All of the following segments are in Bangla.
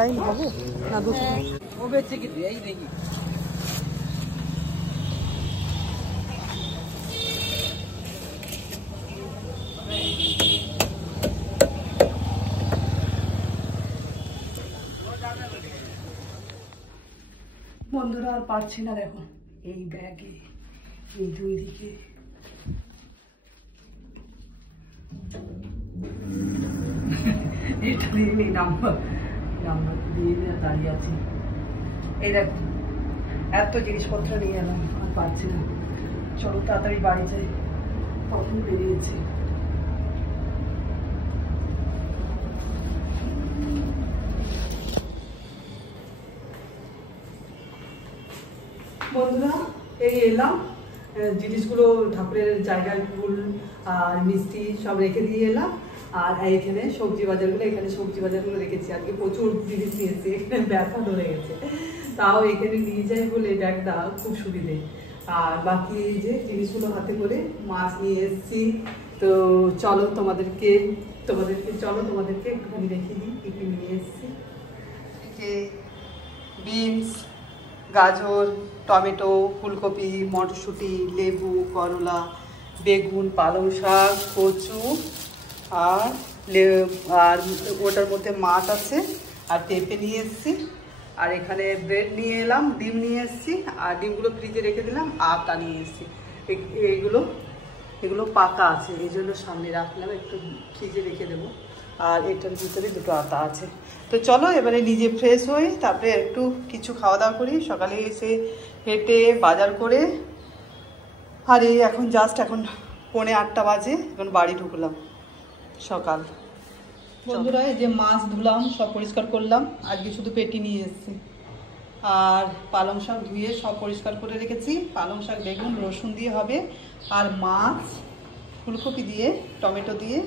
লাইন হবে না দুটো? ও বেঁচে কি এই দেখি বন্ধুরা আর পারছি না, দেখো এই ব্যাগে এই দুই দিকে এটা দিয়ে নাম্বার দিয়ে দাঁড়িয়ে আছি। এই দেখো এত জিনিসপত্র নিয়ে এলাম, আর পারছি না। চলো তাড়াতাড়ি বাড়ি যাই, কখন বেরিয়েছি। বন্ধুরা এই এলাম, জিনিসগুলো ঠাকুরের জায়গায় ফুল আর মিষ্টি সব রেখে দিয়ে এলাম। আর এখানে সবজি বাজারগুলো রেখেছি। আজকে প্রচুর জিনিস নিয়েছি, এখানে ব্যথা ধরে গেছে, তাও এখানে নিয়ে যাই বলে ব্যাগটা খুব সুবিধে। আর বাকি এই যে জিনিসগুলো হাতে করে মাছ নিয়ে এসেছি। তো চলো তোমাদেরকে একটুখানি দেখিয়ে দিই কী কী নিয়ে এসেছি। বিনস, গাজর, টমেটো, ফুলকপি, মটরশুঁটি, লেবু, করলা, বেগুন, পালং শাক, কচু আর ওটার মধ্যে মাছ আছে, আর পেঁপে নিয়ে এসেছি। আর এখানে ব্রেড নিয়ে এলাম, ডিম নিয়ে এসেছি, আর ডিমগুলো ফ্রিজে রেখে দিলাম। আটা নিয়ে এসেছি, এগুলো পাকা আছে, এই জন্য সামনে রাখলাম, একটু ফ্রিজে রেখে দেবো। আর এটার ভিতরে দুটো আটা আছে। তো চলো এবারে নিজে ফ্রেশ হই, তারপরে একটু কিছু খাওয়া দাওয়া করি। সকালে এসে হেঁটে বাজার করে, আর এই এখন জাস্ট এখন 7:45 বাজে, এখন বাড়ি ঢুকলাম সকাল। বন্ধুরা এই যে মাছ ধুলাম, সব পরিষ্কার করলাম, আজকে শুধু পেটি নিয়ে এসেছি। আর পালং শাক ধুয়ে সব পরিষ্কার করে রেখেছি। পালং শাক বেগুন রসুন দিয়ে হবে, আর মাছ ফুলকপি দিয়ে টমেটো দিয়ে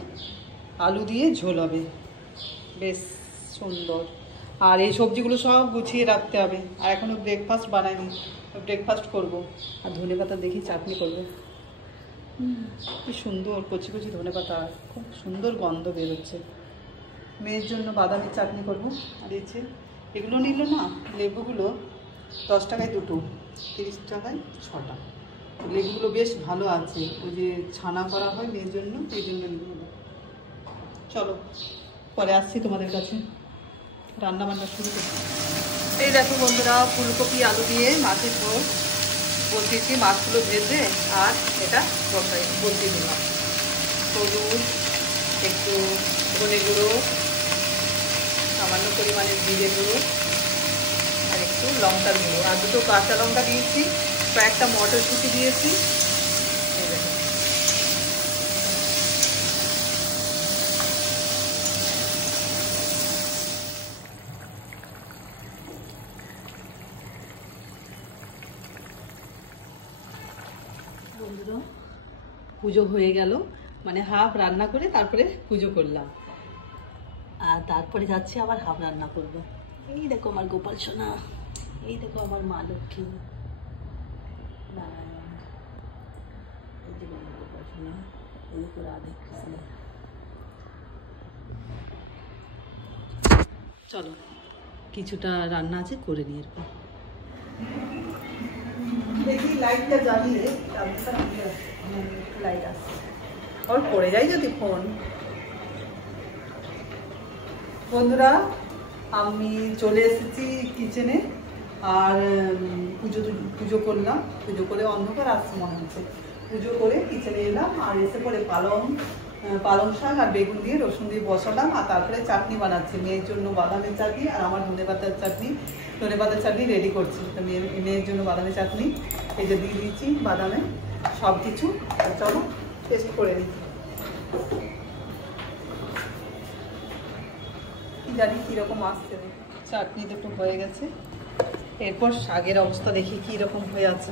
আলু দিয়ে ঝোল হবে, বেশ সুন্দর। আর এই সবজিগুলো সব গুছিয়ে রাখতে হবে। আর এখনও ব্রেকফাস্ট বানাইনি, ব্রেকফাস্ট করব। আর ধনেপাতা দেখি চাটনি করবো, কি সুন্দর কচি কচি ধনেপাতা, খুব সুন্দর গন্ধ বেরোচ্ছে। মেয়ের জন্য বাদামের চাটনি করবো। আর এগুলো নিল না, লেবুগুলো 10 টাকায় দুটো, 30 টাকায় 6টা। লেবুগুলো বেশ ভালো আছে, ওই যে ছানা করা হয় মেয়ের জন্য, এই জন্য নিল। চলো পরে আসছি তোমাদের কাছে, রান্না বান্না শুরু করছি। এই দেখো বন্ধুরা, ফুলকপি আলু দিয়ে মাছের ঝোল বলতেছি, মাছগুলো ভেজে আর এটা বসিয়ে দিলাম। হলুদ, একটু ধনে গুঁড়ো, সামান্য পরিমাণে জিরে গুঁড়ো, আর একটু লঙ্কার গুঁড়ো, আর দুটো কাঁচা লঙ্কা দিয়েছি, কয়েকটা মটরশুঁটি দিয়েছি। এই দেখো বন্ধুরা, পুজো হয়ে গেল, মানে হাফ রান্না করে তারপরে পুজো করলাম, আর তারপরে যাচ্ছি আবার হাফ রান্না করবো। এই দেখো আমার গোপাল সোনা, এই দেখো আমার মা লক্ষ্মী নারায়ণ, এই যে গোপাল সোনা, এই দেখো রাধে কৃষ্ণ। চলো কিছুটা রান্না আছে করে নিয়ে এরপর দেখি লাইটটা জ্বালিয়ে, লাইট আসছে, আর পড়ে যায় যদি ফোন। বন্ধুরা আমি চলে এসেছি কিচেনে, আর পুজো করলাম। পুজো করে অন্ধকার আসছে মনে হচ্ছে, পুজো করে কিচেনে এলাম। আর এসে পরে পালং শাক আর বেগুন দিয়ে রসুন দিয়ে বসালাম। আর তারপরে চাটনি বানাচ্ছি, মেয়ের জন্য বাদামের চাটনি, আর আমার ধনেপাতার চাটনি রেডি করছি। মেয়ের জন্য বাদামের চাটনি এই যে দিয়ে দিচ্ছি, বাদামে সব কিছু। চলো টেস্ট করে নিচ্ছি, জানি কিরকম আসছে। চাটনি দুটো হয়ে গেছে, এরপর শাকের অবস্থা দেখি কি রকম হয়ে আছে।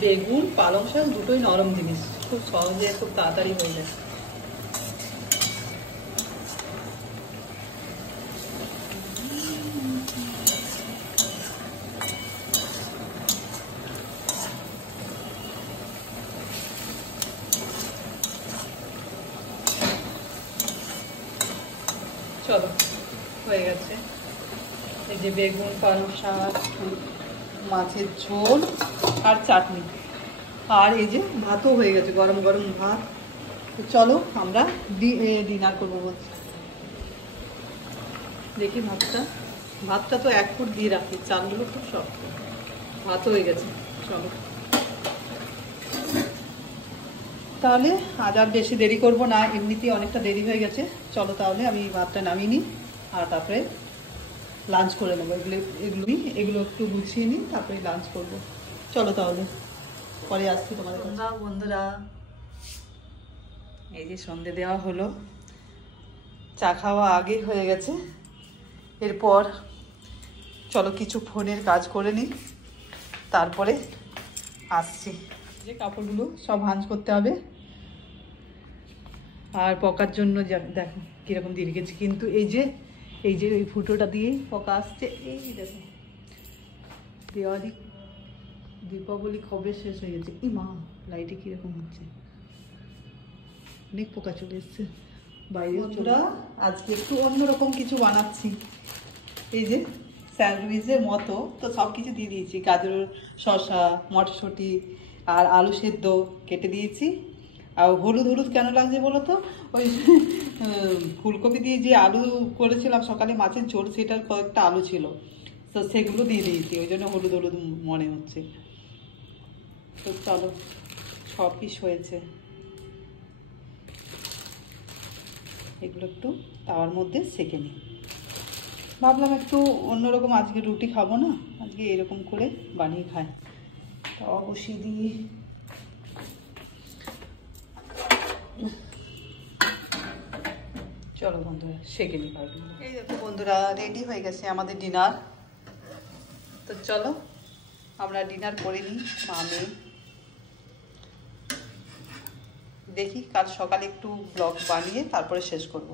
বেগুন পালং শাক দুটোই নরম জিনিস, খুব সহজে খুব তাড়াতাড়ি হয়ে যায়। হয়ে গেছে। এই যে বেগুন, পালং শাক, মাছের ঝোল আর চাটনি, আর এই যে ভাতও হয়ে গেছে, গরম গরম ভাত। তো চলো আমরা ডিনার করবো বলছি। দেখি ভাতটা তো 1 ফুট দিয়ে রাখি, চালগুলো খুব শক্ত। ভাত হয়ে গেছে, চলো তাহলে আজ আর বেশি দেরি করব না, এমনিতেই অনেকটা দেরি হয়ে গেছে। চলো তাহলে আমি ভাতটা নামিয়ে নিই, আর তারপরে লাঞ্চ করে নেবো। এগুলো একটু গুছিয়ে নিই, তারপরে লাঞ্চ করব। চলো তাহলে পরে আসছি তোমাদের বন্ধুরা। এই যে সন্ধে দেওয়া হলো, চা খাওয়া আগে হয়ে গেছে। এরপর চলো কিছু ফোনের কাজ করে নিই, তারপরে আসছি। যে কাপড়গুলো সব ভাঁজ করতে হবে, আর পকার জন্য দেখো কীরকম দিয়ে রেখেছি। কিন্তু এই যে এই ফুটোটা দিয়েই পকা আসছে। এই দেখো দীপাবলি কবে শেষ হয়ে গেছে। এই মা, লাইটে কীরকম হচ্ছে, অনেক পোকা চলে এসছে বাইরে। ওরা আজকে একটু অন্যরকম কিছু বানাচ্ছি। এই যে স্যান্ডউইচের মতো তো সব কিছু দিয়ে দিয়েছি, গাজর, শসা, মটরশুঁটি আর আলু সেদ্ধ কেটে দিয়েছি। আর হলুদ কেন লাগছে বলো তো, ওই ফুলকপি দিয়ে যে আলু করেছিলাম সকালে মাছের ঝোল, সেটার কয়েকটা আলু ছিল, তো সেগুলো দিয়ে দিয়েছি, ওই জন্য হলুদ মনে হচ্ছে। তো চলো, 6 পিস হয়েছে। এগুলো একটু তাওয়ার মধ্যে সেঁকে নিই। ভাবলাম একটু অন্যরকম, আজকে রুটি খাবো না, আজকে এরকম করে বানিয়ে খাই। তাওয়া বসিয়ে দিই। চলো বন্ধুরা সেঁকে নিই পারবো। এই দেখো বন্ধুরা, রেডি হয়ে গেছে আমাদের ডিনার। তো চলো আমরা ডিনার করে নিই আমি। দেখি কাল সকালে একটু ব্লগ বানিয়ে তারপরে শেষ করব।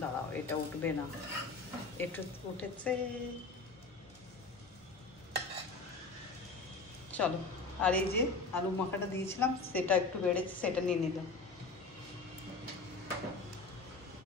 দাঁড়াও, এটা উঠবে না, একটু উঠেছে। চলো, আর এই যে আলু মাখাটা দিয়েছিলাম, সেটা একটু বেড়েছে, সেটা নিয়ে নিলাম।